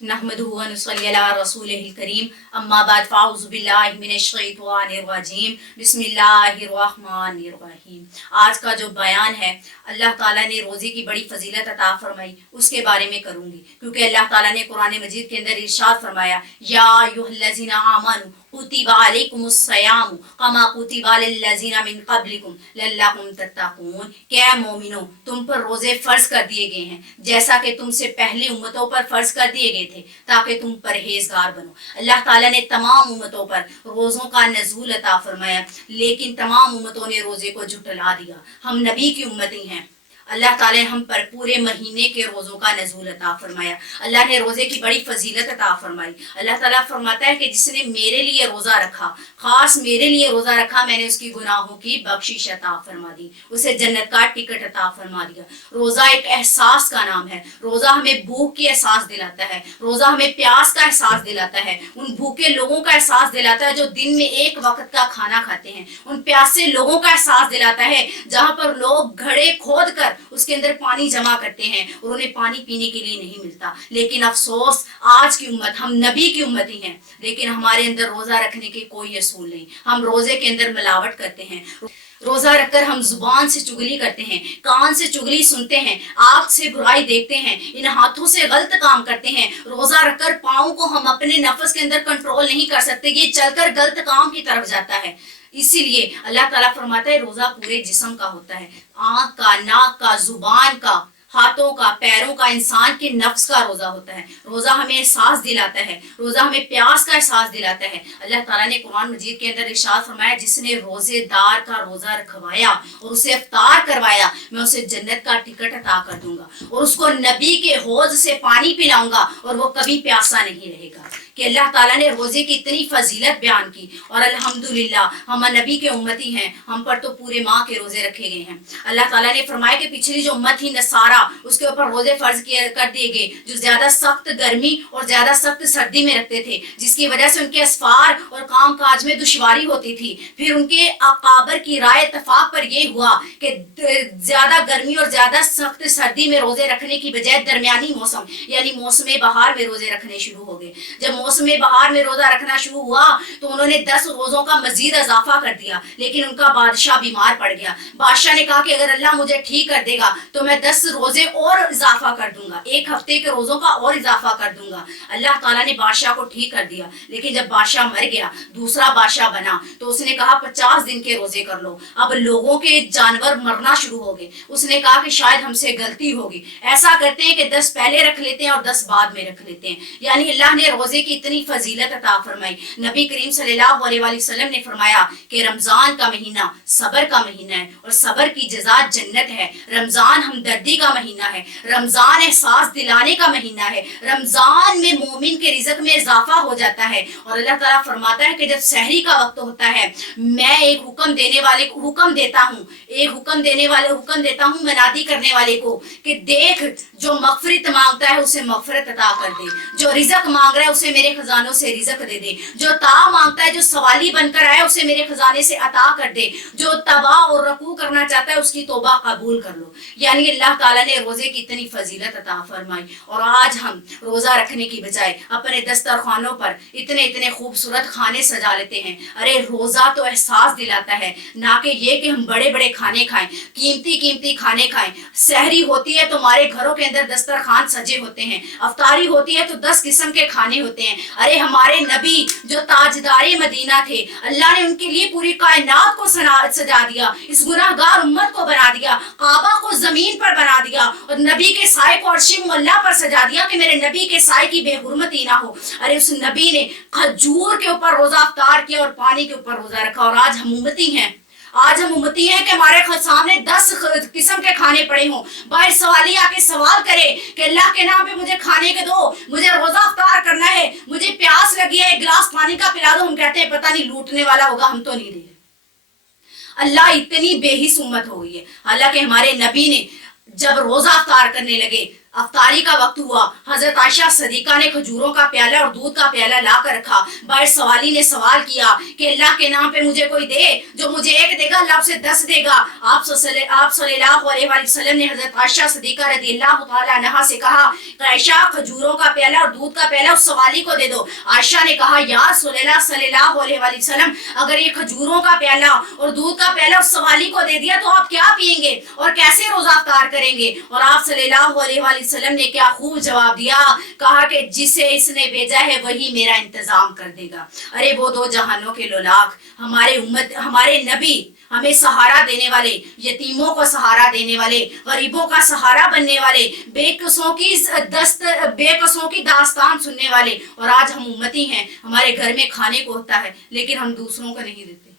नहमदुहु व नुसल्ली अला रसूलिहिल करीम अम्मा बाद फ़ाउज़ु बिल्लाहि मिनश शैतानिर रजीम बिस्मिल्लाहिर रहमानिर रहीम। आज का जो बयान है अल्लाह ताला ने रोज़े की बड़ी फजीलत अता फरमाई, उसके बारे में करूँगी, क्योंकि अल्लाह ताला ने कुरान मजीद के अंदर इरशाद फरमाया, या अय्युहल्लज़ीना आमनू कुतिबा अलैकुमुस्सियामु कमा कुतिबा अलल्लज़ीना मिन क़ब्लिकुम लअल्लकुम तत्तक़ून। क्या मोमिनो, तुम पर रोजे फर्ज कर दिए गए हैं जैसा कि तुमसे पहली उम्मतों पर फर्ज कर दिए गए थे, ताकि तुम परहेजगार बनो। अल्लाह ताला ने तमाम उम्मतों पर रोज़ों का नज़ूल अता फरमाया, लेकिन तमाम उम्मतों ने रोज़े को झुठला दिया। हम नबी की उम्मती हैं, अल्लाह ताला ने हम पर पूरे महीने के रोज़ों का नज़ूल अता फरमाया। अल्लाह ने रोज़े की बड़ी फजीलत अता फरमाई। अल्लाह ताला फरमाता है कि जिसने मेरे लिए रोज़ा रखा, खास मेरे लिए रोज़ा रखा, मैंने उसकी गुनाहों की बख्शिश अता फरमा दी, उसे जन्नत का टिकट अता फरमा दिया। रोज़ा एक एहसास का नाम है। रोज़ा हमें भूख की एहसास दिलाता है, रोज़ा हमें प्यास का एहसास दिलाता है, उन भूखे लोगों का एहसास दिलाता है जो दिन में एक वक्त का खाना खाते हैं, उन प्यासे लोगों का एहसास दिलाता है जहाँ पर लोग घड़े खोद कर उसके अंदर पानी जमा करते हैं और उन्हें पानी पीने के लिए नहीं मिलता। लेकिन अफसोस, आज की उम्मत, हम नबी की उम्मती हैं, लेकिन हमारे अंदर रोज़ा रखने के कोई असूल नहीं। हम रोज़े के अंदर मिलावट करते हैं, रोज़ा रखकर हम जुबान से चुगली करते हैं, कान से चुगली सुनते हैं, आँख से बुराई देखते हैं, इन हाथों से गलत काम करते हैं। रोज़ा रखकर पाँव को हम अपने नफ्स के अंदर कंट्रोल नहीं कर सकते, ये चलकर गलत काम की तरफ जाता है। इसीलिए अल्लाह ताला फरमाता है रोज़ा पूरे जिस्म का होता है, आँख का, नाक का, जुबान का, हाथों का, पैरों का, इंसान के नफ्स का रोज़ा होता है। रोज़ा हमें एहसास दिलाता है, रोज़ा हमें प्यास का एहसास दिलाता है। अल्लाह ताला ने कुरान मजीद के अंदर इरशाद फरमाया, जिसने रोज़ेदार का रोज़ा रखवाया और उसे इफ्तार करवाया, मैं उसे जन्नत का टिकट अता कर दूंगा और उसको नबी के हौज से पानी पिलाऊंगा और वो कभी प्यासा नहीं रहेगा। कि अल्लाह ताला ने रोज़े की इतनी फजीलत बयान की, और अल्हम्दुलिल्लाह हम नबी के उम्मती हैं, हम पर तो पूरे माह के रोज़े रखे गए हैं। अल्लाह ताला ने फरमाया कि पिछली जो उम्मत थी नसारा, उसके ऊपर रोज़े फर्ज कर दिए गए, जो ज़्यादा सख्त गर्मी और ज़्यादा सख्त सर्दी में रखते थे, जिसकी वजह से उनके असफार और काम काज में दुश्वारी होती थी। फिर उनके अकाबर की राय इत्तफाक पर यह हुआ कि ज़्यादा गर्मी और ज़्यादा सख्त सर्दी में रोज़े रखने की बजाय दरमियानी मौसम यानी मौसम बहार में रोज़े रखने शुरू हो गए। जब मौसम बहार में रोज़ा रखना शुरू हुआ तो उन्होंने 10 रोज़ों का मजीद इजाफा कर दिया, लेकिन उनका बादशाह बीमार पड़ गया। बादशाह ने कहा कि अगर अल्लाह मुझे ठीक कर देगा तो मैं 10 रोज़े और इजाफा कर दूंगा, 1 हफ्ते के रोज़ों का और इजाफा कर दूंगा। अल्लाह ताला ने बादशाह को ठीक कर दिया, लेकिन जब बादशाह मर गया, दूसरा बादशाह बना, तो उसने कहा 50 दिन के रोज़े कर लो। अब लोगों के जानवर मरना शुरू हो गए। उसने कहा कि शायद हमसे गलती होगी, ऐसा करते हैं कि 10 पहले रख लेते हैं और 10 बाद में रख लेते हैं। यानी अल्लाह ने रोज़े की इतनी फजीलत अता फरमाई। नबी करीम सल्लल्लाहु अलैहि वसल्लम ने फरमाया कि रमजान का महीना सबर का महीना है और सबर की जज़ा जन्नत है। रमजान हमदर्दी का महीना है, रमजान एहसास दिलाने का महीना है, रमजान में मोमिन के रिज़्क में इजाफा हो जाता है। और अल्लाह ताला फरमाता है कि जब सहरी का वक्त होता है, मैं एक हुक्म देने वाले को हुक्म देता हूँ, एक हुक्म देने वाले हुक्म देता हूँ मनादी करने वाले को कि देख, जो मगफिरत मांगता है उसे मगफिरत अता कर दे, जो रिज़्क मांग रहा है उसे मेरे खजानों से रिज़्क दे दे, जो ता मांगता है, जो सवाली बनकर आया उसे मेरे खजाने से अता कर दे, जो तबा और रकू करना चाहता है उसकी तौबा कबूल कर लो। यानी अल्लाह ताला ने रोज़े की इतनी फजीलत अता फरमाई, और आज हम रोज़ा रखने की बजाय अपने दस्तरखानों पर इतने इतने खूबसूरत खाने सजा लेते हैं। अरे रोज़ा तो एहसास दिलाता है, ना कि ये कि हम बड़े बड़े खाने खाएं, कीमती कीमती खाने खाएं। सहरी होती है तो हमारे घरों के अंदर दस्तरखान सजे होते हैं, अफ्तारी होती है तो 10 किस्म के खाने होते हैं। अरे हमारे नबी जो ताजदारे मदीना थे, अल्लाह ने उनके लिए पूरी कायनात को सजा दिया, इस गुनाहगार उम्मत को बना दिया, काबा को जमीन पर बना दिया और नबी के साए को अर्श मुअल्ला पर सजा दिया कि मेरे नबी के साए की बेहुरमती ना हो। अरे उस नबी ने खजूर के ऊपर रोजा अफ्तार किया और पानी के ऊपर रोजा रखा, और आज हम उम्मती हैं, आज हम उम्मती हैं कि हमारे सामने 10 किस्म के खाने पड़े हों। बाहर सवाली आके सवाल करे कि अल्लाह के नाम पे मुझे खाने के दो, मुझे रोजा अफ्तार करना है, मुझे प्यास लगी है, एक गिलास पानी का पिला दो। हम कहते हैं पता नहीं लूटने वाला होगा, हम तो नहीं दे। अल्लाह इतनी बेहिस उम्मत हो गई है। हालांकि हमारे नबी ने जब रोजा अफ्तार करने लगे, افطاری کا وقت ہوا، حضرت عائشہ صدیقہ نے کھجوروں کا پیالہ اور دودھ کا پیالہ لا کر رکھا. باہر سوالی نے سوال کیا کہ اللہ کے نام پہ مجھے کوئی دے، جو مجھے ایک دے گا اللہ اسے 10 دے گا. آپ صلی اللہ علیہ وآلہ وسلم نے حضرت عائشہ صدیقہ رضی اللہ تعالی عنہا سے کہا کہ عائشہ کھجوروں کا پیالہ اور دودھ کا پیالہ اس سوالی کو دے دو. عائشہ نے کہا یا رسول اللہ صلی اللہ علیہ وآلہ وسلم، اگر یہ کھجوروں کا پیالہ اور دودھ کا پیالہ اس سوالی کو دے دیا تو آپ کیا پئیں گے اور کیسے روزہ افطار کریں گے؟ اور آپ صلی اللہ علیہ وآلہ وسلم نے کیا خوب جواب دیا، کہا کہ جسے اس نے بھیجا ہے وہی میرا انتظام کر دے گا. ارے وہ دو جہانوں کے لولاک، ہمارے نبی، ہمیں سہارا دینے والے، یتیموں کو سہارا دینے والے، غریبوں کا سہارا بننے والے، بے قصوں کی داستان سننے والے. اور آج ہم امتی ہیں، ہمارے گھر میں کھانے کو ہوتا ہے لیکن ہم دوسروں کو نہیں دیتے.